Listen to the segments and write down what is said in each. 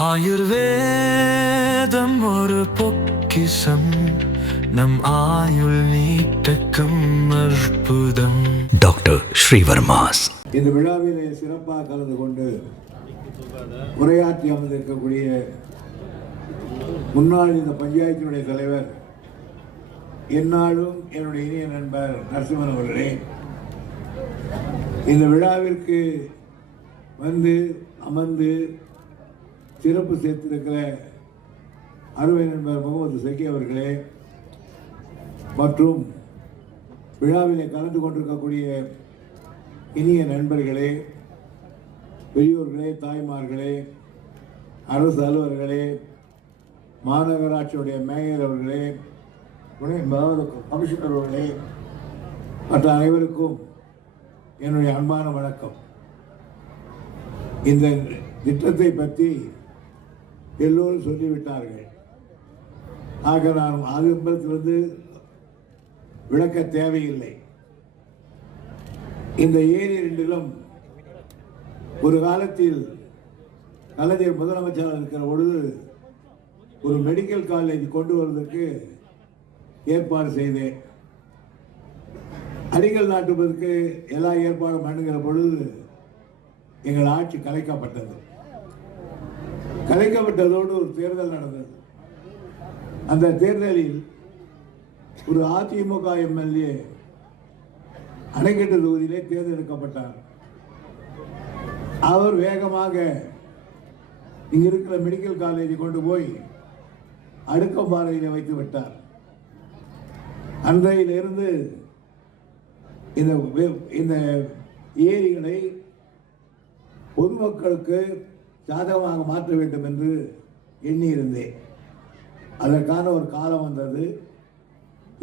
ஆயுர்வேதம் ஒரு பொக்கிசம் நம் ஆயுள் நீட்டக்கும் அற்புதம். டாக்டர் ஸ்ரீவர்மாஸ். இந்த விழாவிலே சிறப்பாக கலந்து கொண்டு உரையாற்றி அமர்ந்திருக்கக்கூடிய முன்னாள் இந்த பஞ்சாயத்தினுடைய தலைவர் எந்நாளும் என்னுடைய இனிய நண்பர் நரசிம்மன் அவர்களே இந்த விழாவிற்கு வந்து அமர்ந்து சிறப்பு சேர்த்திருக்கிற அருமை நண்பர் முகமது சகி அவர்களே மற்றும் விழாவிலே கலந்து கொண்டிருக்கக்கூடிய இனிய நண்பர்களே பெரியோர்களே தாய்மார்களே அரசு அலுவலர்களே மாநகராட்சியுடைய மேயர் அவர்களே துணை கமிஷனர் அவர்களே மற்ற அனைவருக்கும் என்னுடைய அன்பான வணக்கம். இந்த திட்டத்தை பற்றி எல்லோரும் சொல்லிவிட்டார்கள். ஆக நான் ஆரம்பத்திலிருந்து விளக்க தேவையில்லை. இந்த ஏரி ரெண்டிலும் ஒரு காலத்தில் கலைஞர் முதலமைச்சராக இருக்கிற பொழுது ஒரு மெடிக்கல் காலேஜ் கொண்டு வருவதற்கு ஏற்பாடு செய்தேன். அடிக்கல் நாட்டுவதற்கு எல்லா ஏற்பாடும் பண்ணுகிற பொழுது எங்கள் ஆட்சி கலைக்கப்பட்டது. கலைக்கப்பட்டதோடு ஒரு தேர்தல் நடந்தது. அந்த தேர்தலில் ஒரு அதிமுக எம்எல்ஏ அணைக்கட்டு தொகுதியிலே தேர்ந்தெடுக்கப்பட்டார். அவர் வேகமாக இங்க இருக்கிற மெடிக்கல் காலேஜை கொண்டு போய் அடுக்கம்பாறையில் வைத்து விட்டார். அன்றையிலிருந்து இந்த வே- இந்த ஏரிகளை பொதுமக்களுக்கு சாதகமாக மாற்ற வேண்டும் என்று எண்ணியிருந்தேன். அதற்கான ஒரு காலம் வந்தது.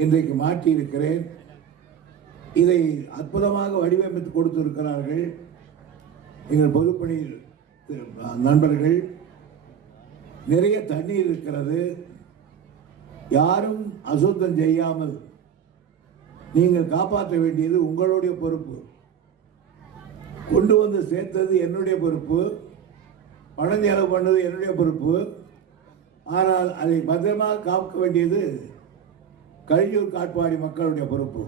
இன்றைக்கு மாற்றியிருக்கிறேன். இதை அற்புதமாக வடிவமைத்து கொடுத்திருக்கிறார்கள் எங்கள் பொதுப்பணி நண்பர்கள். நிறைய தண்ணீர் இருக்கிறது. யாரும் அசுத்தம் செய்யாமல் நீங்கள் காப்பாற்ற வேண்டியது உங்களுடைய பொறுப்பு. கொண்டு வந்து சேர்த்தது என்னுடைய பொறுப்பு. பணம் செலவு பண்ணது என்னுடைய பொறுப்பு. ஆனால் அதை பத்திரமாக காக்க வேண்டியது கழியூர் காட்பாடி மக்களுடைய பொறுப்பு.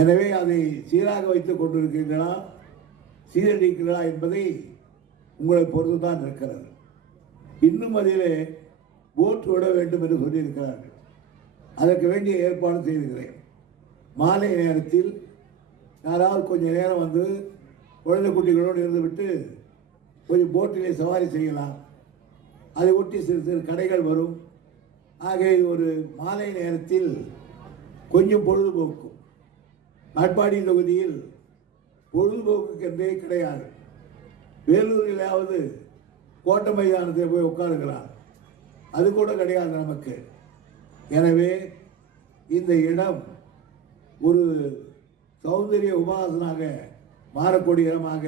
எனவே அதை சீராக வைத்துக் கொண்டிருக்கிறீர்களா? சீரழிக்கிறீர்களா என்பதை உங்களை பொறுத்து தான் இருக்கிறது. இன்னும் அதிலே போட் விட வேண்டும் என்று சொல்லியிருக்கிறார்கள். அதற்கு வேண்டிய ஏற்பாடு செய்திருக்கிறேன் மாலை நேரத்தில் யாராவது கொஞ்சம் நேரம் வந்து குழந்தை குட்டிகளோடு இருந்துவிட்டு கொஞ்சம் போட்டிலே சவாரி செய்யலாம். அதை ஒட்டி சிறு சிறு கடைகள் வரும். ஆக இது ஒரு மாலை நேரத்தில் கொஞ்சம் பொழுதுபோக்கு. நாட்பாடி தொகுதியில் பொழுதுபோக்குக்கென்றே கிடையாது. வேலூரிலாவது கோட்டை மைதானத்தில் போய் உட்காருக்கலாம் அது கூட கிடையாது நமக்கு. எனவே இந்த இடம் ஒரு சௌந்தரிய உபாசனாக மாறக்கூடிய இடமாக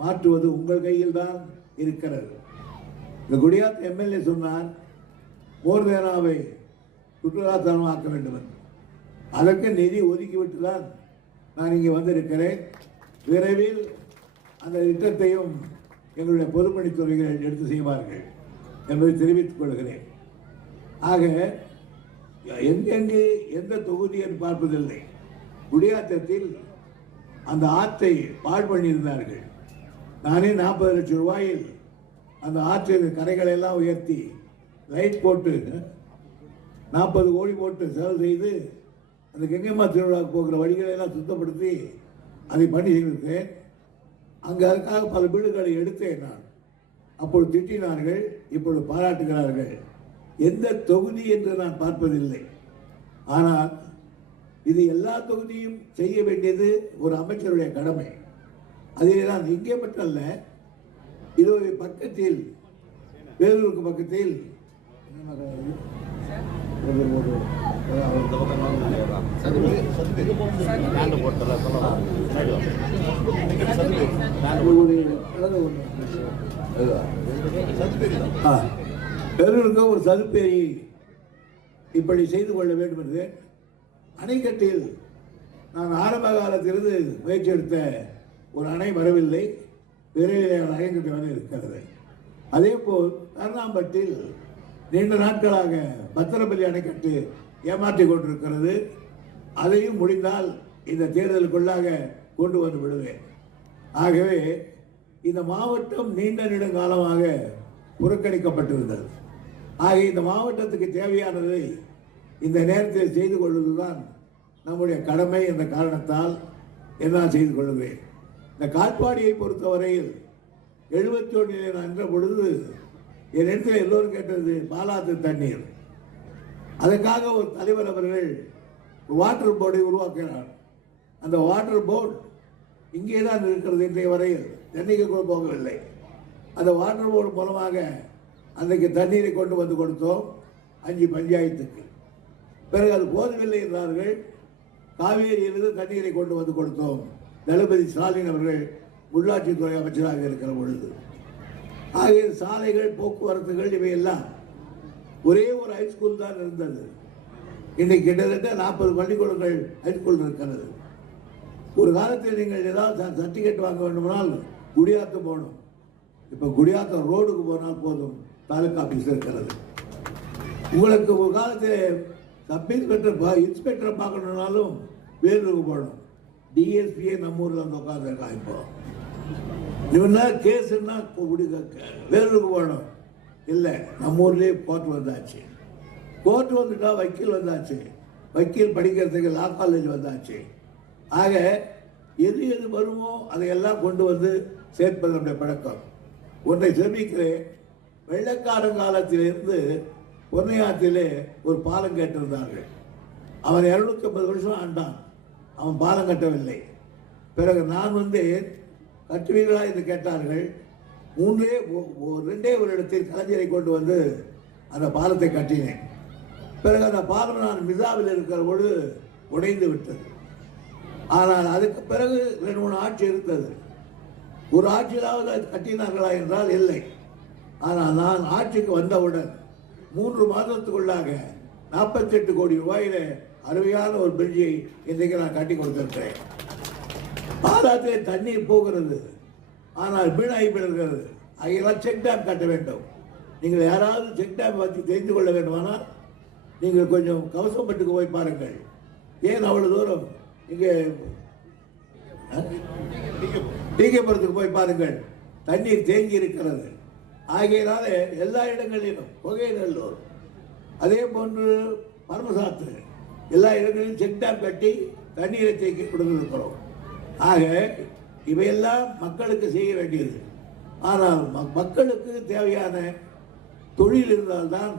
மாற்றுவது உங்கள் கையில் தான் இருக்கிறது. இந்த குடியாத் எம்எல்ஏ சொன்னார் மோர்தேனாவை சுற்றுலாத்தலமாக்க வேண்டும் என்று அதற்கு நிதி ஒதுக்கிவிட்டு தான் நான் இங்கே வந்திருக்கிறேன். விரைவில் அந்த திட்டத்தையும் எங்களுடைய பொதுப்பணித்துறைகள் எடுத்து செய்வார்கள் என்பதை தெரிவித்துக் கொள்கிறேன். ஆக எங்கெங்கு எந்த தொகுதி என்று பார்ப்பதில்லை. குடியாத்தத்தில் அந்த ஆற்றை பாழ் பண்ணியிருந்தார்கள் நானே நாற்பது லட்சம் ரூபாயில் அந்த ஆற்றில் கரைகளை எல்லாம் உயர்த்தி லைட் போட்டு நாற்பது கோடி போட்டு செலவு செய்து அந்த கெங்கம்மா திருவிழாவுக்கு போகிற வழிகளை எல்லாம் சுத்தப்படுத்தி அதை பண்ணி செய்திருக்கேன் அங்கே அதுக்காக பல வீடுகளை எடுத்தேன் நான். அப்பொழுது திட்டினார்கள் இப்பொழுது பாராட்டுகிறார்கள். எந்த தொகுதி என்று நான் பார்ப்பதில்லை. ஆனால் இது எல்லா தொகுதியும் செய்ய வேண்டியது ஒரு அமைச்சருடைய கடமை. அதிலே நான் இங்கே மட்டுமல்ல இது ஒரு பக்கத்தில் வேலூருக்கு பக்கத்தில் ஆ, ஒரு சதுப்பேரி இப்படி செய்து கொள்ள வேண்டும் என்று அணைக்கட்டில் நான் ஆரம்ப காலத்திலிருந்து முயற்சி எடுத்த ஒரு அணை வரவில்லை விரைவில் அணைக்கட்டு இருக்கிறது. அதே போல் கருணாம்பட்டில் நீண்ட நாட்களாக பத்திரபலி அணைக்கட்டு ஏமாற்றிக் கொண்டிருக்கிறது. அதையும் முடிந்தால் இந்த தேர்தலுக்குள்ளாக கொண்டு வந்து விடுவேன். ஆகவே இந்த மாவட்டம் நீண்ட நெடுங்காலமாக புறக்கணிக்கப்பட்டிருந்தது. ஆக இந்த மாவட்டத்துக்கு தேவையானதை இந்த நேரத்தில் செய்து கொள்வதுதான் நம்முடைய கடமை என்ற காரணத்தால் எல்லாம் செய்து கொள்கிறேன் இந்த காட்பாடியை பொறுத்தவரையில் எழுபத்தி ஒன்றில் நான் பொழுது என் இடத்துல எல்லோரும் கேட்டது பாலாத்து தண்ணீர். அதற்காக ஒரு தலைவர் அவர்கள் வாட்டர் போர்டை உருவாக்கினார். அந்த வாட்டர் போர்டு இங்கே தான் இருக்கிறது இன்றைய வரையில். சென்னைக்கு கூட போகவில்லை. அந்த வாட்டர் போர்டு மூலமாக அன்றைக்கு தண்ணீரை கொண்டு வந்து கொடுத்தோம். அஞ்சு பஞ்சாயத்துக்கு. பிறகு அது போதவில்லை என்றார்கள். காவேரியிலிருந்து தண்ணீரை கொண்டு வந்து கொடுத்தோம். தளபதி ஸ்டாலின் அவர்கள் உள்ளாட்சித்துறை அமைச்சராக இருக்கிற பொழுது ஆகிய சாலைகள் போக்குவரத்துகள் இவையெல்லாம் ஒரே ஒரு ஹைஸ்கூல் தான் இருந்தது. இன்னைக்கு கிட்டத்தட்ட நாற்பது பள்ளிக்கூடங்கள் ஹைஸ்கூல் இருக்கிறது. ஒரு காலத்தில் நீங்கள் ஏதாவது சர்டிஃபிகேட் வாங்க வேண்டுமானால் குடியாத்து போகணும். இப்போ குடியாத்தம் ரோடுக்கு போனால் போதும் தாலுகா ஆஃபீஸ் இருக்கிறது. உங்களுக்கு ஒரு காலத்தில் சப் இன்ஸ்பெக்டர் இன்ஸ்பெக்டரை பார்க்கணுன்னாலும் வேலூருக்கு போகணும். டிஎஸ்பியே நம்ம ஊரில் வந்து உட்காந்துருக்கா இப்போ? இவனா கேஸுன்னா குடி வேலூருக்கு போகணும் இல்லை நம்ம ஊர்லேயே கோர்ட் வந்தாச்சு. கோர்ட் வந்துட்டா வக்கீல் வந்தாச்சு. வக்கீல் படிக்கிறதுக்கு லா காலேஜ் வந்தாச்சு. ஆக எது எது வருமோ அதையெல்லாம் கொண்டு வந்து சேர்ப்பது நம்முடைய பழக்கம். உன்னை சிரமிக்கிறேன் வெள்ளக்காரங்காலத்திலிருந்து பொன்னையாத்திலே ஒரு பாலம் கேட்டிருந்தார்கள். அவன் இரநூத்தி ஐம்பது வருஷம் ஆண்டான். அவன் பாலம் கட்டவில்லை. பிறகு நான் வந்து கட்டுவீர்களா என்று கேட்டார்கள். மூன்றே ரெண்டே ஒரு இடத்தில் கலைஞரை கொண்டு வந்து அந்த பாலத்தை கட்டினேன். பிறகு அந்த பாலம் நான் மிசாவில் இருக்கிற பொழுது உடைந்து விட்டது. ஆனால் அதுக்கு பிறகு ரெண்டு மூணு ஆட்சி இருந்தது. ஒரு ஆட்சியிலாவது அது கட்டினார்களா என்றால் இல்லை. ஆனால் நான் ஆட்சிக்கு வந்தவுடன் மூன்று மாதத்துக்குள்ளாக நாற்பத்தெட்டு கோடி ரூபாயிலே அருமையான ஒரு பிரிட்ஜை இன்றைக்கு நான் கட்டி கொடுத்திருக்கிறேன். பாலாற்றிலே தண்ணீர் போகிறது. ஆனால் வீணாகி விடுகிறது அதையெல்லாம் செக் டேம் கட்ட வேண்டும். நீங்கள் யாராவது செக் டேம் பற்றி தெரிந்து கொள்ள வேண்டுமானால் நீங்கள் கொஞ்சம் கவசப்பட்டுக்கு போய் பாருங்கள். ஏன் அவ்வளோ தூரம்? இங்கே டீகேபுரத்துக்கு போய் பாருங்கள். தண்ணீர் தேங்கி இருக்கிறது. ஆகையினால எல்லா இடங்களிலும் புகைநல்லூர் அதே போன்று பரமசாத்து எல்லா இடங்களிலும் செக் டேம் கட்டி தண்ணீரை தேக்கி கொடுத்திருக்கிறோம் ஆக இவையெல்லாம் மக்களுக்கு செய்ய வேண்டியது. ஆனால் மக்களுக்கு தேவையான தொழில் இருந்தால்தான்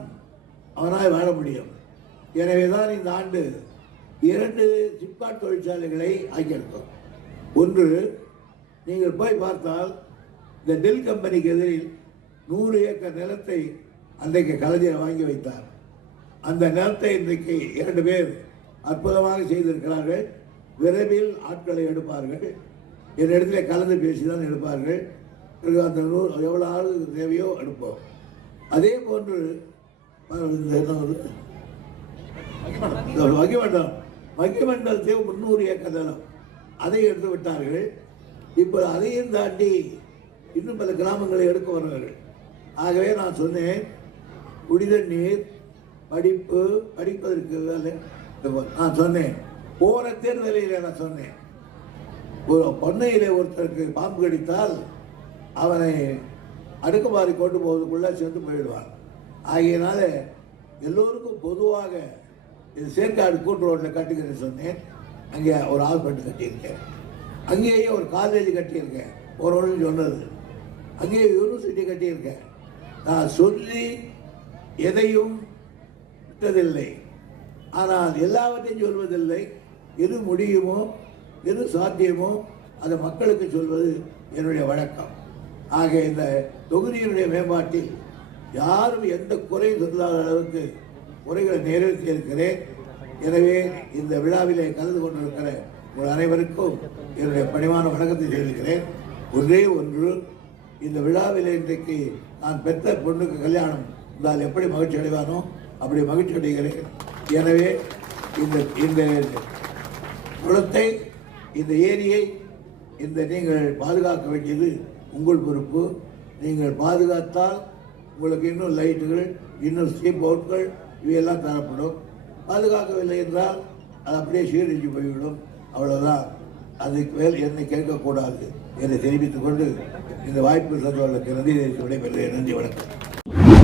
அவனால் வாழ முடியும். எனவே தான் இந்த ஆண்டு இரண்டு சிப்காட் தொழிற்சாலைகளை ஆக்கியிருக்கோம் ஒன்று நீங்கள் போய் பார்த்தால் இந்த டெல் கம்பெனிக்கு எதிரில் நூறு ஏக்கர் நிலத்தை அன்றைக்கு கலைஞர் வாங்கி வைத்தார். அந்த நேரத்தை இன்றைக்கு இரண்டு பேர் அற்புதமாக செய்திருக்கிறார்கள். விரைவில் ஆட்களை எடுப்பார்கள். என்னிடத்துல கலந்து பேசி தான் எடுப்பார்கள் அந்த நூல் எவ்வளோ ஆள் தேவையோ எடுப்போம். அதே போன்று வங்கிமண்டலம் இந்த வகிமண்டலம் முன்னூறு ஏக்கர் நிலம். அதை எடுத்து விட்டார்கள். இப்போ அதையும் தாண்டி இன்னும் பல கிராமங்களை எடுக்க வருவார்கள். ஆகவே நான் சொன்னேன் குடிதண்ணீர் படிப்பு படிப்பதற்கு வேலை. நான் சொன்னேன். போகிற தேர்தலில் நான் சொன்னேன். ஒரு பொன்னையிலே ஒருத்தருக்கு பாம்பு கடித்தால் அவனை அடுக்குமாறி கொண்டு போவதுக்குள்ள சென்று போயிடுவான். ஆகையினால எல்லோருக்கும் பொதுவாக இது சேர்க்காடு கூட்டு ரோட்டில் கட்டுக்கிறேன்னு சொன்னேன். அங்கே ஒரு ஹாஸ்பிட்டல் கட்டியிருக்கேன். அங்கேயே ஒரு காலேஜ் கட்டியிருக்கேன். ஒரு ஒன்று சொன்னது. அங்கேயே யூனிவர்சிட்டி கட்டியிருக்கேன். நான் சொல்லி எதையும் விட்டதில்லை. ஆனால் எல்லாவற்றையும் சொல்வதில்லை. எது முடியுமோ எது சாத்தியமோ அதை மக்களுக்கு சொல்வது என்னுடைய வழக்கம். ஆக இந்த தொகுதியினுடைய மேம்பாட்டில் யாரும் எந்த குறையும் சொல்லாத அளவுக்கு குறைகளை நிறைவேற்றி இருக்கிறேன். எனவே இந்த விழாவிலே கலந்து கொண்டிருக்கிற உங்கள் அனைவருக்கும் என்னுடைய பணிவான வணக்கத்தை தெரிவிக்கிறேன். ஒரே ஒன்று இந்த விழாவில் இன்றைக்கு நான் பெற்ற பொண்ணுக்கு கல்யாணம். இருந்தால் எப்படி மகிழ்ச்சி அடைவானோ அப்படி மகிழ்ச்சி அடைகிறேன். எனவே இந்த இந்த குளத்தை இந்த ஏரியை இந்த நீங்கள் பாதுகாக்க வேண்டியது உங்கள் பொறுப்பு. நீங்கள் பாதுகாத்தால் உங்களுக்கு இன்னும் லைட்டுகள் இன்னும் ஸ்டீப் அவுட்கள் இவையெல்லாம் தரப்படும். பாதுகாக்கவில்லை என்றால் அது அப்படியே சீரழிஞ்சு போய்விடும். அவ்வளோதான் அதுக்கு மேல் என்னை கேட்கக்கூடாது. என்று தெரிவித்துக் கொண்டு இந்த வாய்ப்பு தந்தவர்களுக்கு நன்றி தெரிவித்து விடைபெறுகிறேன் நன்றி வணக்கம்.